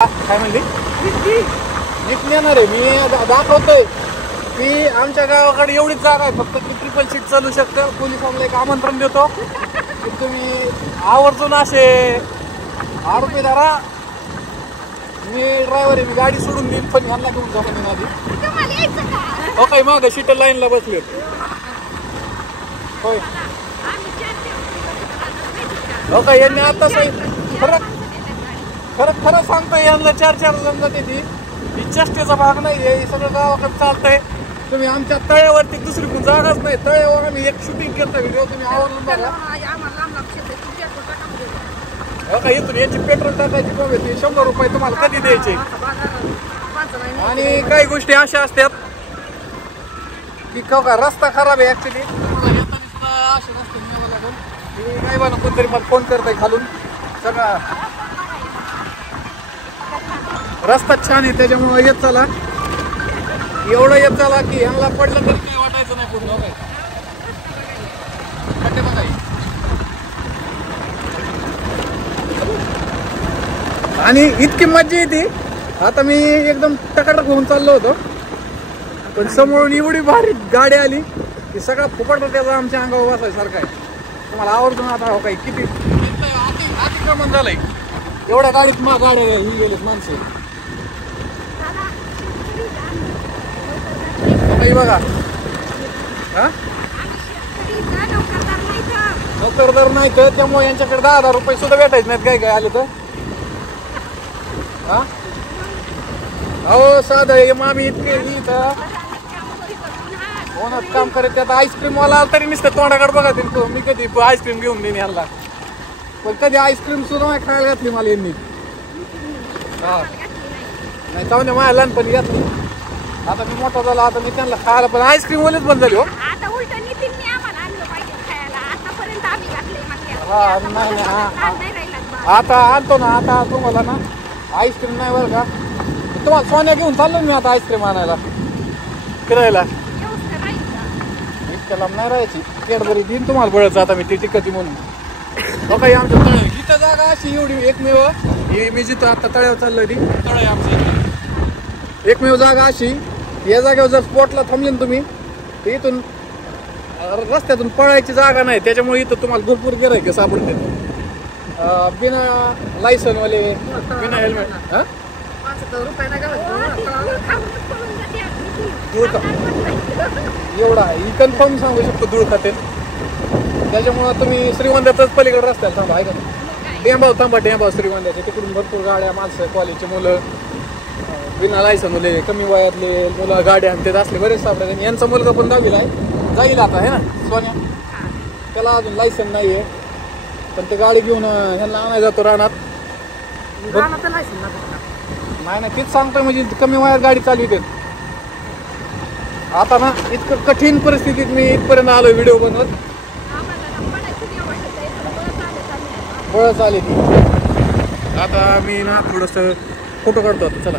काय म्हणली नीट नेणार आहे मी दाखवतोय की आमच्या गावाकडे एवढीच जागा आहे फक्त की ट्रिपल सीट चालू शकतं. पोलिसांना एक आमंत्रण देतो की तुम्ही आवर्जून असे 8 रुपये धरा. मी ड्रायव्हर आहे, मी गाडी सोडून देईन पण ह्यांना घेऊन जा म्हणून आधी. हो काय मग सीट लाईनला बसले होय. हो काय यांनी आता खरं खरं खरं सांगतोय यांना 4-4 जण जाते ती चेष्टेचा भाग नाही आहे. सगळं गावाकडे चालतंय. तुम्ही आमच्या तळ्यावरती दुसरी पण जागाच नाही. तळ्यावर आम्ही एक शूटिंग केलं व्हिडिओ तुम्ही आवडून बघा. हो का इथून याची पेट्रोल टाकायची बघ ती 100 रुपये तुम्हाला कधी द्यायचे. आणि काही गोष्टी अशा असतात की का रस्ता खराब आहे ऍक्च्युली असे रस्ते न्यावं लागेल. काय बघा कोणतरी मला फोन करताय खालून. सगळा रस्ता छान आहे त्याच्यामुळे येत चला. एवढं येत चला की ह्यांना पडलं तरी काही वाटायचं नाही पूर्ण. काय खड्डे बघा आणि इतकी मज्जा येते. आता मी एकदम टकाटक होऊन चाललो होतो पण समोरून एवढी भारी गाडी आली की सगळा फुकट त्याचा आमच्या अंगावर बसायसारखा आहे. तुम्हाला आवर्जून आता हो काही किती अतिक्रमण झालंय एवढ्या गाडीत गाड्या ही गेलेत माणसं. बघा हा नोकरदार नाही तर त्यामुळे यांच्याकडे 10,000 रुपये सुद्धा भेटायचे नाहीत. काय काय आले तर हा अहो साधं मामी इतके इथं होणार काम करत त्यात आईस्क्रीम वाला आला तरी नुसतं तोंडाकडे बघा ते मी कधी आईस्क्रीम घेऊन देईन यांना. पण कधी आईस्क्रीम सुद्धा नाही खायला घातली मला यांनी. हा नाही जाऊन दे माझ्या लहानपणी घातली. आता मी मोठा झाला आता मी त्यांना खायला पण आईस्क्रीम वालेच बंद झाली. हो हा नाही नाही आता आणतो ना. आता तुम्हाला ना आईस्क्रीम नाही बरं का तुम्हाला सोन्या घेऊन चाललो मी आता आईस्क्रीम आणायला फिरायला. इतक्या लांब नाही राहायची कॅडबरी देईन तुम्हाला बळच आता मी ती टिकती म्हणून. हो काही आमच्या तळ इथं जागा अशी एवढी एकमेव ही मी जिथं आता तळ्यावर चाललोय ती तळ आहे आमच्या एकमेव जागा अशी. या जागेवर जर स्पॉटला थांबले ना तुम्ही तर इथून रस्त्यातून पळायची जागा नाही. त्याच्यामुळे इथं तुम्हाला भरपूर गिऱ्हाईक सापडते बिना लायसनवाले बिना हेल्मेट. हा एवढा ही कन्फर्म सांगू शकतो धूळ खाते. त्याच्यामुळं तुम्ही श्रीगोंद्यातच पलीकडे रस्त्याला थांबा. ऐका ना डेंबाव थांबा डेंबाव श्रीगोंद्याचे तिकडून भरपूर गाड्या माणसं कॉलेजचे मुलं बिना लायसन मुले कमी वयातले मुलं गाड्या आणतात असले बरेच सापडतात. यांचा मुलगा पण 10वीला आहे जाईल आता आहे ना सोन्या. त्याला अजून लायसन नाही आहे पण ते गाडी घेऊन ह्यांना आणायला जातो रानात. नाही नाही तीच सांगतोय म्हणजे कमी वयात गाडी चालवितात. आता ना इतकं कठीण परिस्थितीत मी इथपर्यंत आलो व्हिडिओ बनवत. बळच आली ती. आता मी ना थोडंसं फोटो काढतो आता चला.